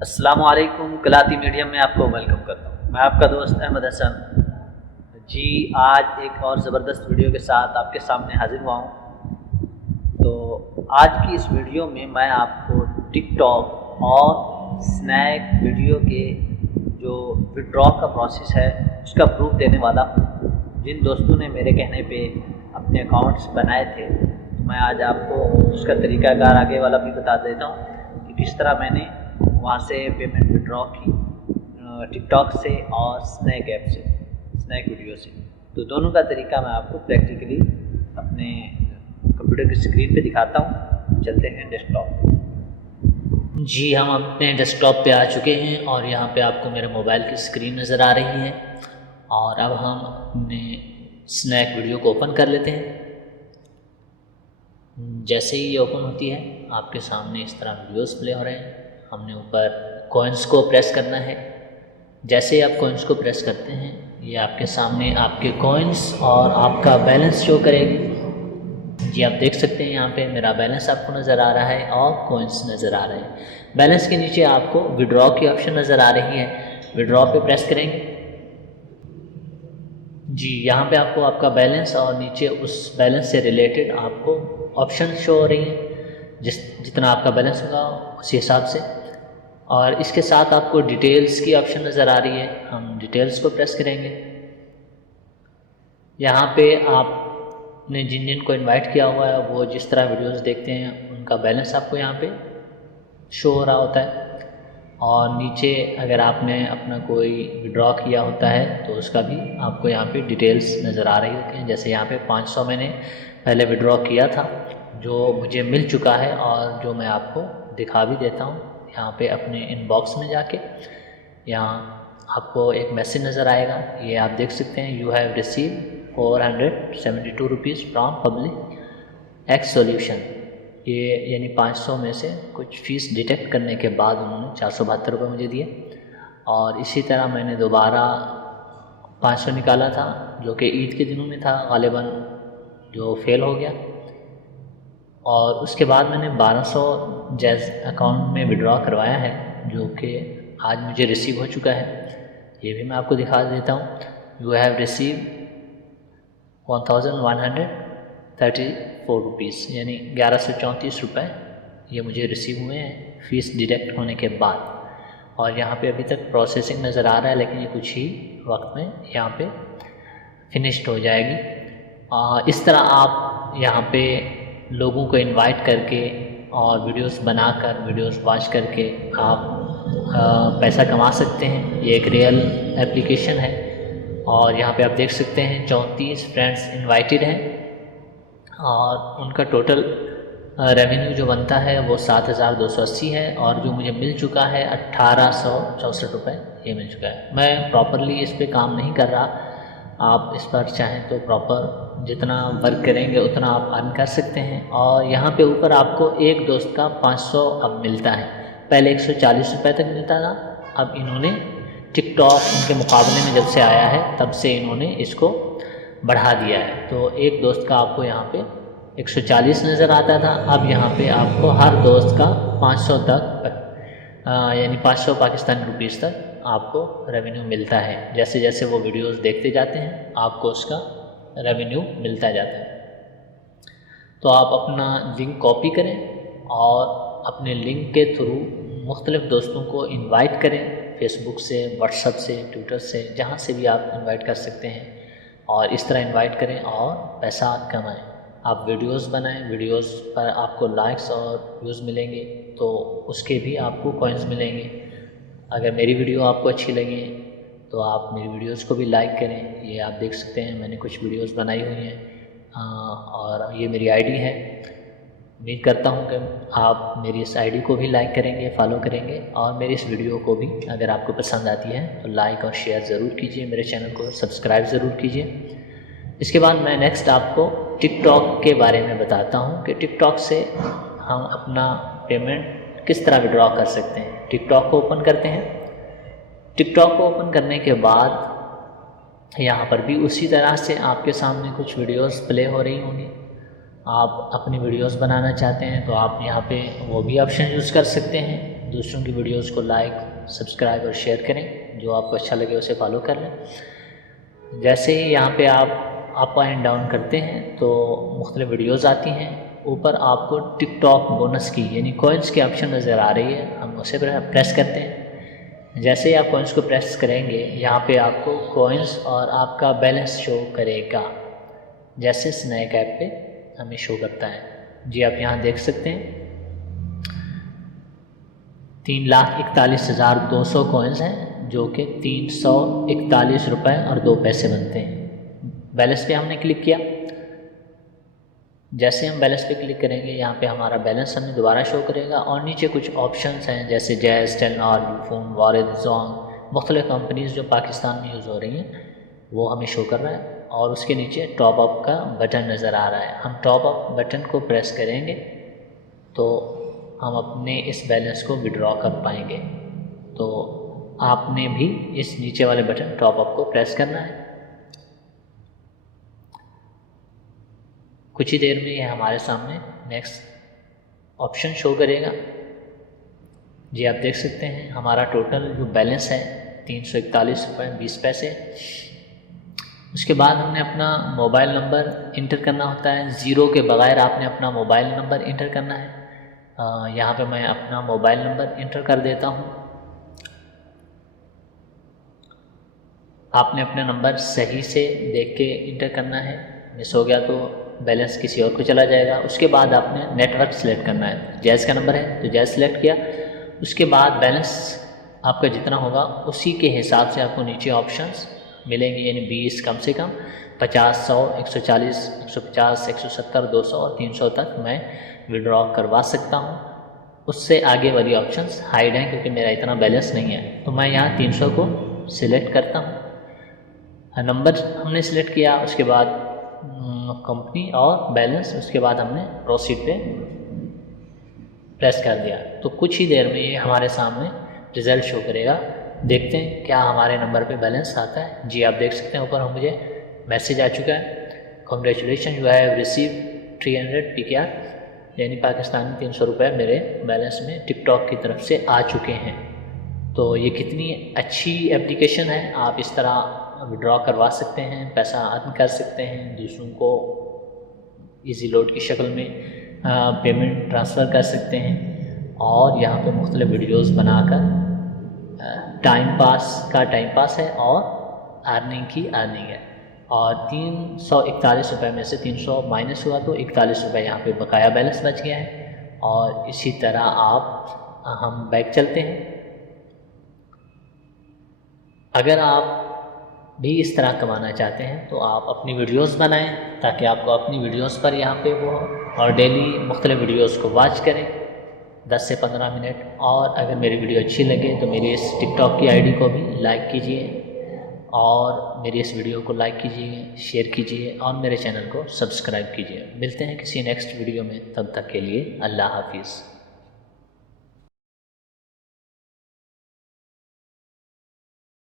अस्सलामु अलैकुम। कलाती मीडियम में आपको वेलकम करता हूँ। मैं आपका दोस्त अहमद हसन जी। आज एक और ज़बरदस्त वीडियो के साथ आपके सामने हाजिर हुआ हूँ। तो आज की इस वीडियो में मैं आपको टिकटॉक और स्नैक वीडियो के जो विड्रॉ का प्रोसेस है उसका प्रूफ देने वाला हूँ। जिन दोस्तों ने मेरे कहने पे अपने अकाउंट्स बनाए थे, तो मैं आज आपको उसका तरीक़ाकार आगे वाला भी बता देता हूँ कि किस तरह मैंने वहाँ से पेमेंट विड्रॉ की, टिकटॉक से और स्नैक ऐप से, स्नैक वीडियो से। तो दोनों का तरीका मैं आपको प्रैक्टिकली अपने कंप्यूटर की स्क्रीन पे दिखाता हूँ। चलते हैं डेस्कटॉप। जी, हम अपने डेस्कटॉप पे आ चुके हैं और यहाँ पे आपको मेरे मोबाइल की स्क्रीन नज़र आ रही है। और अब हम अपने स्नैक वीडियो को ओपन कर लेते हैं। जैसे ही ये ओपन होती है आपके सामने इस तरह वीडियोस प्ले हो रहे हैं। हमने ऊपर कॉइन्स को प्रेस करना है। जैसे ही आप कॉइन्स को प्रेस करते हैं ये आपके सामने आपके कॉइन्स और आपका बैलेंस शो करेगी। जी, आप देख सकते हैं यहाँ पे मेरा बैलेंस आपको नज़र आ रहा है और कॉइन्स नज़र आ रहे हैं। बैलेंस के नीचे आपको विड्रॉ की ऑप्शन नज़र आ रही है। विड्रॉ पे प्रेस करेंगे। जी, यहाँ पे आपको आपका बैलेंस और नीचे उस बैलेंस से रिलेटेड आपको ऑप्शन शो हो रही हैं। जितना आपका बैलेंस होगा उसी हिसाब से। और इसके साथ आपको डिटेल्स की ऑप्शन नज़र आ रही है। हम डिटेल्स को प्रेस करेंगे। यहाँ पे आपने जिन जिन को इनवाइट किया हुआ है वो जिस तरह वीडियोस देखते हैं उनका बैलेंस आपको यहाँ पे शो हो रहा होता है। और नीचे अगर आपने अपना कोई विड्रॉ किया होता है तो उसका भी आपको यहाँ पे डिटेल्स नज़र आ रही होती हैं। जैसे यहाँ पे 500 मैंने पहले विड्रॉ किया था जो मुझे मिल चुका है और जो मैं आपको दिखा भी देता हूँ। यहाँ पे अपने इनबॉक्स में जाके यहाँ आपको एक मैसेज नज़र आएगा। ये आप देख सकते हैं, you have receive 472 rupees from public x solution. ये यानी 500 में से कुछ फ़ीस डिटेक्ट करने के बाद उन्होंने 472 रुपये मुझे दिए। और इसी तरह मैंने दोबारा 500 निकाला था जो कि ईद के दिनों में था गालिबन, जो फेल हो गया। और उसके बाद मैंने 1200 जैज़ अकाउंट में विड्रॉ करवाया है जो कि आज मुझे रिसीव हो चुका है। ये भी मैं आपको दिखा देता हूँ। यू हैव रिसीव 1134 रुपीज़ यानी 1134 रुपये ये मुझे रिसीव हुए हैं फ़ीस डिडक्ट होने के बाद। और यहाँ पे अभी तक प्रोसेसिंग नज़र आ रहा है, लेकिन ये कुछ ही वक्त में यहाँ पे फिनिश्ड हो जाएगी। इस तरह आप यहाँ पे लोगों को इनवाइट करके और वीडियोस बनाकर, वीडियोस वॉच करके आप पैसा कमा सकते हैं। ये एक रियल एप्लीकेशन है। और यहाँ पे आप देख सकते हैं 34 फ्रेंड्स इनवाइटेड हैं और उनका टोटल रेवेन्यू जो बनता है वो 7280 है। और जो मुझे मिल चुका है 1864 रुपये ये मिल चुका है। मैं प्रॉपरली इस पर काम नहीं कर रहा। आप इस पर चाहें तो प्रॉपर जितना वर्क करेंगे उतना आप अर्न कर सकते हैं। और यहाँ पे ऊपर आपको एक दोस्त का 500 अब मिलता है। पहले 140 रुपये तक मिलता था। अब इन्होंने टिकटॉक उनके मुकाबले में जब से आया है तब से इन्होंने इसको बढ़ा दिया है। तो एक दोस्त का आपको यहाँ पे 140 नज़र आता था, अब यहाँ पे आपको हर दोस्त का 500 तक यानी 500 पाकिस्तानी रुपीज़ तक आपको रेवेन्यू मिलता है। जैसे जैसे वो वीडियोस देखते जाते हैं आपको उसका रेवेन्यू मिलता जाता है। तो आप अपना लिंक कॉपी करें और अपने लिंक के थ्रू मुख्तलिफ़ दोस्तों को इनवाइट करें, फेसबुक से, व्हाट्सएप से, ट्विटर से, जहाँ से भी आप इनवाइट कर सकते हैं। और इस तरह इनवाइट करें और पैसा कमाएं। आप वीडियोस बनाएं, वीडियोस पर आपको लाइक्स और व्यूज़ मिलेंगे तो उसके भी आपको कॉइन्स मिलेंगे। अगर मेरी वीडियो आपको अच्छी लगे तो आप मेरी वीडियोस को भी लाइक करें। ये आप देख सकते हैं मैंने कुछ वीडियोस बनाई हुई हैं और ये मेरी आईडी है। उम्मीद करता हूँ कि आप मेरी इस आईडी को भी लाइक करेंगे, फॉलो करेंगे और मेरी इस वीडियो को भी अगर आपको पसंद आती है तो लाइक और शेयर ज़रूर कीजिए। मेरे चैनल को सब्सक्राइब ज़रूर कीजिए। इसके बाद मैं नेक्स्ट आपको टिकटॉक के बारे में बताता हूँ कि टिकटॉक से हम अपना पेमेंट किस तरह विड्रॉ कर सकते हैं। टिकटॉक को ओपन करते हैं। टिकटॉक को ओपन करने के बाद यहाँ पर भी उसी तरह से आपके सामने कुछ वीडियोस प्ले हो रही होंगी। आप अपनी वीडियोस बनाना चाहते हैं तो आप यहाँ पे वो भी ऑप्शन यूज़ कर सकते हैं। दूसरों की वीडियोस को लाइक, सब्सक्राइब और शेयर करें। जो आपको अच्छा लगे उसे फॉलो कर लें। जैसे ही यहाँ पे आप अप एंड डाउन करते हैं तो मुख्तलिफ वीडियोस आती हैं। ऊपर आपको टिकटॉक बोनस की यानी कॉइन्स की ऑप्शन नज़र आ रही है, हम उसे प्रेस करते हैं। जैसे ही आप कॉइन्स को प्रेस करेंगे यहाँ पे आपको कॉइन्स और आपका बैलेंस शो करेगा, जैसे स्नैक ऐप पे हमें शो करता है। जी आप यहाँ देख सकते हैं 3,41,200 कॉइन्स हैं, जो कि 341 रुपये और 2 पैसे बनते हैं। बैलेंस पे हमने क्लिक किया। जैसे हम बैलेंस पे क्लिक करेंगे यहाँ पे हमारा बैलेंस हमें दोबारा शो करेगा और नीचे कुछ ऑप्शंस हैं जैसे जैज़, टेलनॉर, यूफोन, वारिद, जोंग, मुख्तलिफ कंपनीज़ जो पाकिस्तान में यूज़ हो रही हैं वो हमें शो कर रहा है। और उसके नीचे टॉप अप का बटन नज़र आ रहा है। हम टॉप अप बटन को प्रेस करेंगे तो हम अपने इस बैलेंस को विड्रॉ कर पाएंगे। तो आपने भी इस नीचे वाले बटन टॉप अप को प्रेस करना है। कुछ ही देर में ये हमारे सामने नेक्स्ट ऑप्शन शो करेगा। जी आप देख सकते हैं हमारा टोटल जो बैलेंस है 341 रुपये 20 पैसे। उसके बाद हमने अपना मोबाइल नंबर इंटर करना होता है। ज़ीरो के बगैर आपने अपना मोबाइल नंबर इंटर करना है। यहाँ पे मैं अपना मोबाइल नंबर इंटर कर देता हूँ। आपने अपना नंबर सही से देख के इंटर करना है, मिस हो गया तो बैलेंस किसी और को चला जाएगा। उसके बाद आपने नेटवर्क सेलेक्ट करना है। जैज़ का नंबर है तो जैज़ सेलेक्ट किया। उसके बाद बैलेंस आपका जितना होगा उसी के हिसाब से आपको नीचे ऑप्शंस मिलेंगे, यानी 20 कम से कम, 50, 100, 140, 150, 170, 200 और 300 तक मैं विड्रॉ करवा सकता हूँ। उससे आगे वाली ऑप्शंस हाइड हैं क्योंकि मेरा इतना बैलेंस नहीं है। तो मैं यहाँ 300 को सिलेक्ट करता हूँ। नंबर हमने सिलेक्ट किया, उसके बाद कंपनी और बैलेंस, उसके बाद हमने प्रोसीड पे प्रेस कर दिया। तो कुछ ही देर में ये हमारे सामने रिज़ल्ट शो करेगा। देखते हैं क्या हमारे नंबर पे बैलेंस आता है। जी आप देख सकते हैं ऊपर मुझे मैसेज आ चुका है, congratulation you have receive 300 PKR, यानी पाकिस्तानी 300 रुपये मेरे बैलेंस में टिकटॉक की तरफ से आ चुके हैं। तो ये कितनी अच्छी एप्लीकेशन है। आप इस तरह विड्रॉ करवा सकते हैं, पैसा अर्न कर सकते हैं, दूसरों को इजी लोड की शक्ल में पेमेंट ट्रांसफ़र कर सकते हैं। और यहाँ पे मुख्तलिफ वीडियोस बनाकर टाइम पास है और अर्निंग की अर्निंग है। और 341 रुपये में से 300 माइनस हुआ तो 41 रुपये यहाँ पे बकाया बैलेंस बच गया है। और इसी तरह हम बैक चलते हैं। अगर आप भी इस तरह कमाना चाहते हैं तो आप अपनी वीडियोस बनाएं ताकि आपको अपनी वीडियोस पर यहाँ पे वो, और डेली मुख्तलिफ वीडियोस को वॉच करें 10 से 15 मिनट। और अगर मेरी वीडियो अच्छी लगे तो मेरी इस टिकटॉक की आईडी को भी लाइक कीजिए और मेरी इस वीडियो को लाइक कीजिए, शेयर कीजिए और मेरे चैनल को सब्सक्राइब कीजिए। मिलते हैं किसी नेक्स्ट वीडियो में, तब तक के लिए अल्लाह हाफिज़।